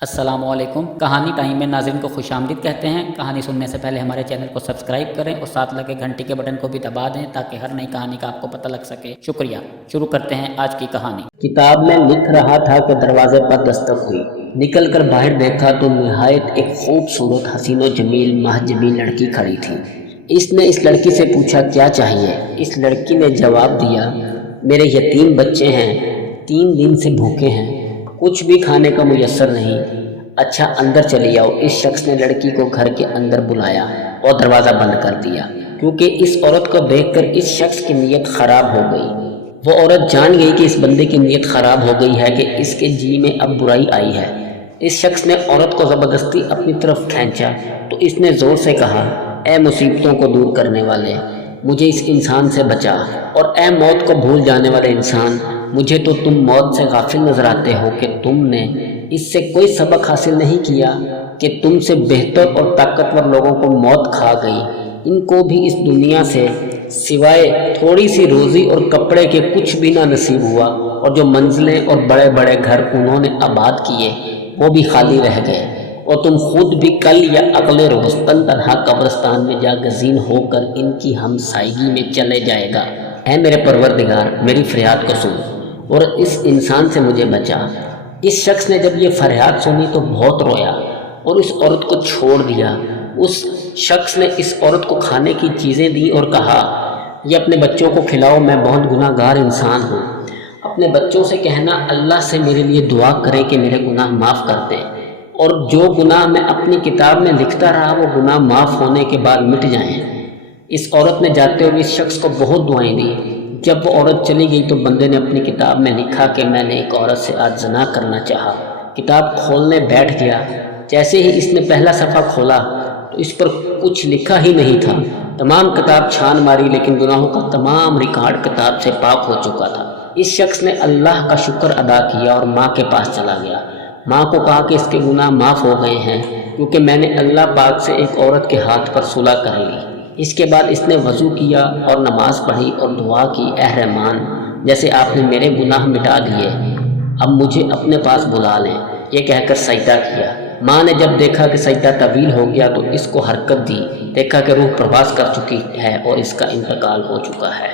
السلام علیکم۔ کہانی ٹائم میں ناظرین کو خوش آمدید کہتے ہیں۔ کہانی سننے سے پہلے ہمارے چینل کو سبسکرائب کریں اور ساتھ لگے گھنٹی کے بٹن کو بھی دبا دیں تاکہ ہر نئی کہانی کا آپ کو پتہ لگ سکے۔ شکریہ۔ شروع کرتے ہیں آج کی کہانی۔ کتاب میں لکھ رہا تھا کہ دروازے پر دستک ہوئی۔ نکل کر باہر دیکھا تو نہایت ایک خوبصورت حسین و جمیل مہجبی لڑکی کھڑی تھی۔ اس نے اس لڑکی سے پوچھا کیا چاہیے؟ اس لڑکی نے جواب دیا میرے یتیم بچے ہیں، 3 دن سے بھوکے ہیں، کچھ بھی کھانے کا میسر نہیں۔ اچھا اندر چلی آؤ۔ اس شخص نے لڑکی کو گھر کے اندر بلایا اور دروازہ بند کر دیا، کیونکہ اس عورت کو دیکھ کر اس شخص کی نیت خراب ہو گئی۔ وہ عورت جان گئی کہ اس بندے کی نیت خراب ہو گئی ہے، کہ اس کے جی میں اب برائی آئی ہے۔ اس شخص نے عورت کو زبردستی اپنی طرف کھینچا تو اس نے زور سے کہا اے مصیبتوں کو دور کرنے والے، مجھے اس انسان سے بچا، اور اے موت کو بھول جانے والے انسان، مجھے تو تم موت سے غافل نظر آتے ہو کہ تم نے اس سے کوئی سبق حاصل نہیں کیا کہ تم سے بہتر اور طاقتور لوگوں کو موت کھا گئی۔ ان کو بھی اس دنیا سے سوائے تھوڑی سی روزی اور کپڑے کے کچھ بھی نہ نصیب ہوا، اور جو منزلیں اور بڑے بڑے گھر انہوں نے آباد کیے وہ بھی خالی رہ گئے، اور تم خود بھی کل یا اگلے روز تنہا قبرستان میں جا گزین ہو کر ان کی ہمسائیگی میں چلے جائے گا۔ اے میرے پروردگار، میری فریاد کو سن اور اس انسان سے مجھے بچا۔ اس شخص نے جب یہ فریاد سنی تو بہت رویا اور اس عورت کو چھوڑ دیا۔ اس شخص نے اس عورت کو کھانے کی چیزیں دی اور کہا یہ اپنے بچوں کو کھلاؤ، میں بہت گناہ گار انسان ہوں۔ اپنے بچوں سے کہنا اللہ سے میرے لیے دعا کرے کہ میرے گناہ معاف کر دے، اور جو گناہ میں اپنی کتاب میں لکھتا رہا وہ گناہ معاف ہونے کے بعد مٹ جائیں۔ اس عورت نے جاتے ہوئے اس شخص کو بہت دعائیں دی۔ جب وہ عورت چلی گئی تو بندے نے اپنی کتاب میں لکھا کہ میں نے ایک عورت سے آج زنا کرنا چاہا۔ کتاب کھولنے بیٹھ گیا۔ جیسے ہی اس نے پہلا صفحہ کھولا تو اس پر کچھ لکھا ہی نہیں تھا۔ تمام کتاب چھان ماری لیکن گناہوں کا تمام ریکارڈ کتاب سے پاک ہو چکا تھا۔ اس شخص نے اللہ کا شکر ادا کیا اور ماں کے پاس چلا گیا۔ ماں کو کہا کہ اس کے گناہ معاف ہو گئے ہیں، کیونکہ میں نے اللہ پاک سے ایک عورت کے ہاتھ پر صلح کر لی۔ اس کے بعد اس نے وضو کیا اور نماز پڑھی اور دعا کی اے رحمان، جیسے آپ نے میرے گناہ مٹا دیے، اب مجھے اپنے پاس بلا لیں۔ یہ کہہ کر سجدہ کیا۔ ماں نے جب دیکھا کہ سجدہ طویل ہو گیا تو اس کو حرکت دی، دیکھا کہ روح پرواز کر چکی ہے اور اس کا انتقال ہو چکا ہے۔